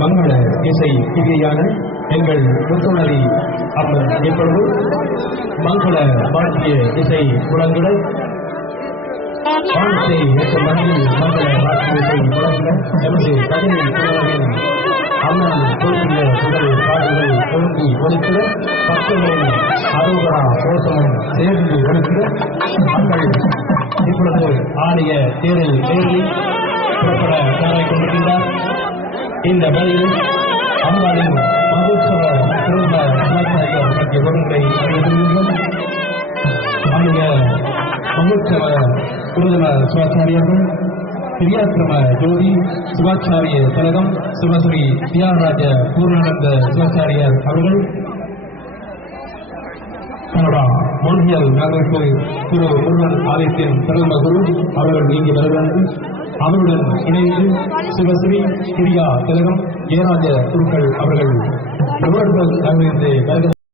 மங்கள இசை பிரியான எங்கள் முத்துணரி அம்மன் இப்பொழுது மங்கள வாத்திய இசை முழங்கிட வானத்தை எட்டு மணியில் மங்கள வாத்திய இசை முழங்கிட எமது கதிரை திருவிழாவின் அம்மன் கொடுக்கிற முதல் பாடல்கள் தோன்றி ஒழிக்கிற பக்தர்களின் அரோகரா கோஷமும் சேர்ந்து ஒழிக்கிற மக்கள் இப்பொழுது ஆலய தேரில் ஏறி புறப்பட தயாராகிக் கொண்டிருக்கின்றார். இந்த வேளையில் அம்பாளின் மகோத்சவ திருமண சிவாச்சாரியர் பற்றிய ஒருமுறை அறிவித்துள்ளீர்கள். ஆலய மகோத்சவ திருமண சிவாச்சாரியர்கள் பிரியாக்கிரம ஜோதி சிவாச்சாரிய கழகம் சிவஸ்ரீ தியாகராஜ பூர்ணானந்த சிவாச்சாரியர் அவர்கள் கனடா மோன்றியல் நகருக்கு திரு முருகன் ஆலயத்தின் பிரதம குரு அவர்கள் இங்கு வருகிறார்கள். அவருடன் இணைந்து சிவஸ்ரீ கிரியா திலகம் ஜெயராஜ குருக்கள் அவர்கள் நகரிலிருந்து